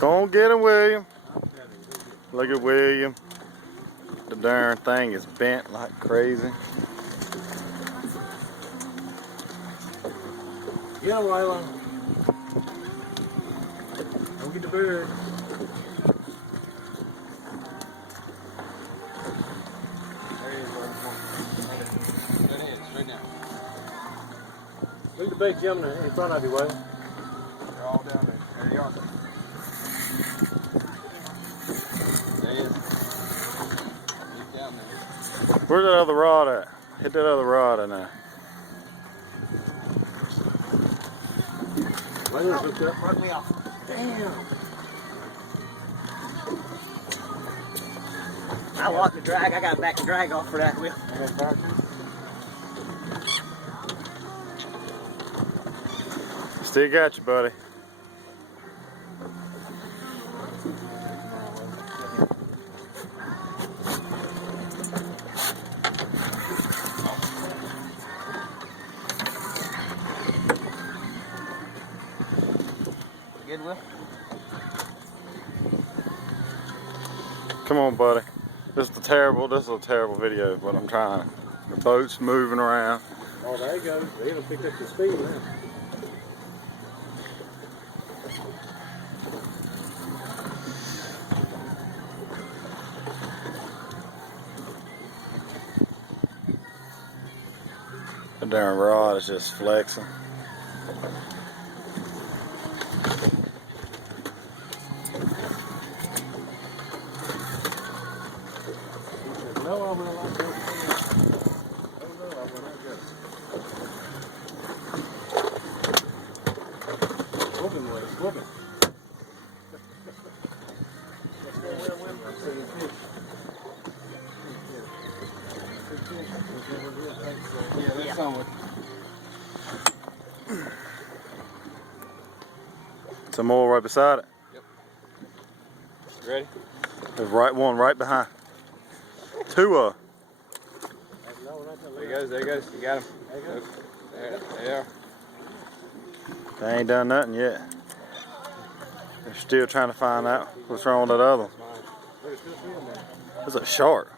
Go on, get him, William. Look at William. The darn thing is bent like crazy. Get him, Waylon. Don't get the bird. There he is, Waylon. Right ahead, straight down. Look at the big gentleman in front of you, Waylon. They're all down there. There you go. There he is. He's down there. Where's that other rod at? Hit that other rod in there. Waylon's hooked up. Broke me off. Damn. I walked the drag. I got to back the drag off for that wheel. Still got you, buddy. Good, Will? Come on, buddy. This is a terrible video of what I'm trying. The boat's moving around. Oh, there you go. It'll pick up the speed now. The darn rod is just flexing. No, I will not go. Oh, no, I will not go. Whooping, Wade, whooping. Yeah, there's someone. Some more right beside it. Yep. Ready? There's one right behind. Two of. There he goes, there he goes. You got him. There they are. They ain't done nothing yet. They're still trying to find out what's wrong with that other one. It's a shark.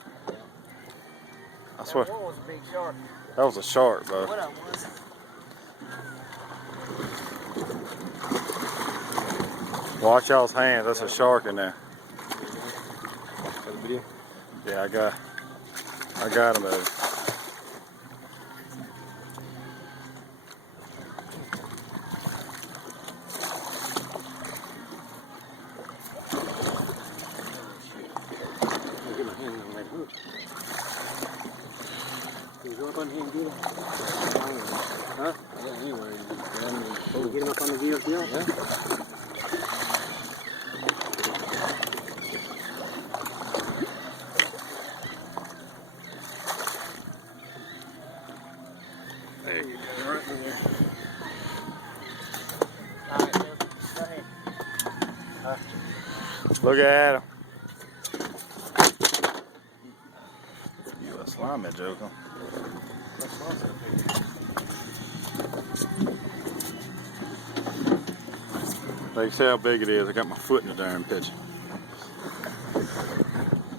I swear. That was a big shark. That was a shark, bro. What up was? Watch y'all's hands. That's a shark in there. Got the video? Yeah, I got him, baby. Get my hand on that hook. Can you go up on here and get him? Huh? Yeah, anywhere. Can we get him up on the wheels, yeah? There you go, right there. All right, Bill. Go ahead. Look at him. You a slimy joker. They can see how big it is. I got my foot in the darn picture.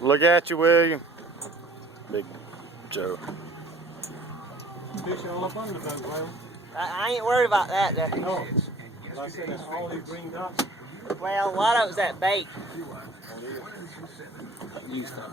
Look at you, William. Big Joe. Fish all up under the boat, Waylon. I ain't worried about that, though. Oh, like I said, that's all these green dots. Well, a lot of it was that bait. You stop.